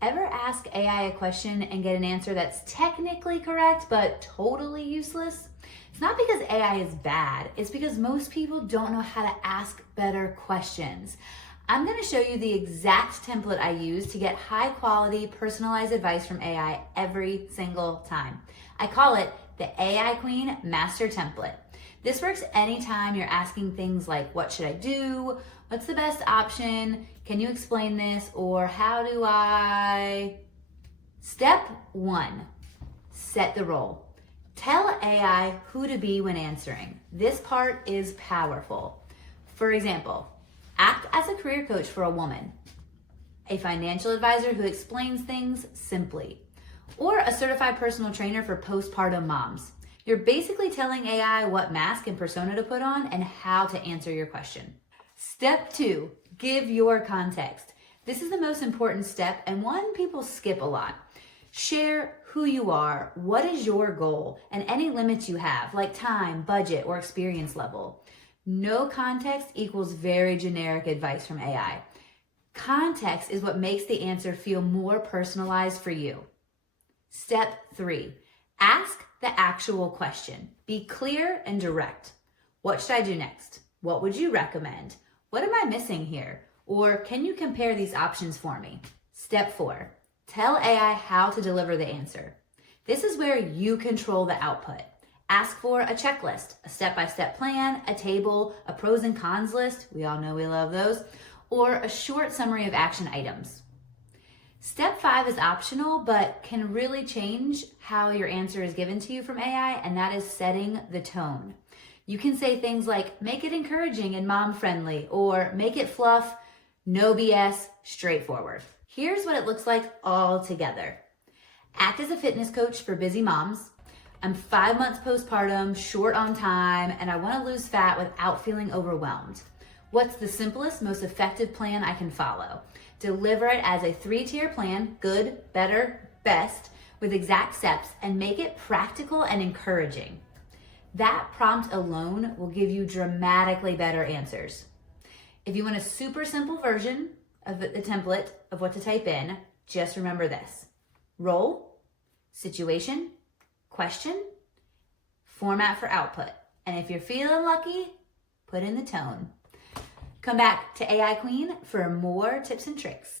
Ever ask AI a question and get an answer that's technically correct but totally useless? It's not because AI is bad, it's because most people don't know how to ask better questions. I'm going to show you the exact template I use to get high quality, personalized advice from AI every single time. I call it the AI Queen Master Template. This works anytime you're asking things like, what should I do? What's the best option? Can you explain this? Or how do I? Step 1, set the role. Tell AI who to be when answering. This part is powerful. For example, act as a career coach for a woman, a financial advisor who explains things simply, or a certified personal trainer for postpartum moms. You're basically telling AI what mask and persona to put on and how to answer your question. Step 2, give your context. This is the most important step and one people skip a lot. Share who you are, what is your goal, and any limits you have, like time, budget, or experience level. No context equals very generic advice from AI. Context is what makes the answer feel more personalized for you. Step 3, ask the actual question. Be clear and direct. What should I do next? What would you recommend? What am I missing here? Or can you compare these options for me? Step 4, tell AI how to deliver the answer. This is where you control the output. Ask for a checklist, a step-by-step plan, a table, a pros and cons list, we all know we love those, or a short summary of action items. Step 5 is optional, but can really change how your answer is given to you from AI, and that is setting the tone. You can say things like, make it encouraging and mom-friendly, or make it fluff, no BS, straightforward. Here's what it looks like all together. Act as a fitness coach for busy moms. I'm 5 months postpartum, short on time, and I want to lose fat without feeling overwhelmed. What's the simplest, most effective plan I can follow? Deliver it as a 3-tier plan, good, better, best, with exact steps, and make it practical and encouraging. That prompt alone will give you dramatically better answers. If you want a super simple version of the template of what to type in, just remember this: role, situation, question, format for output. And if you're feeling lucky, put in the tone. Come back to AI Queen for more tips and tricks.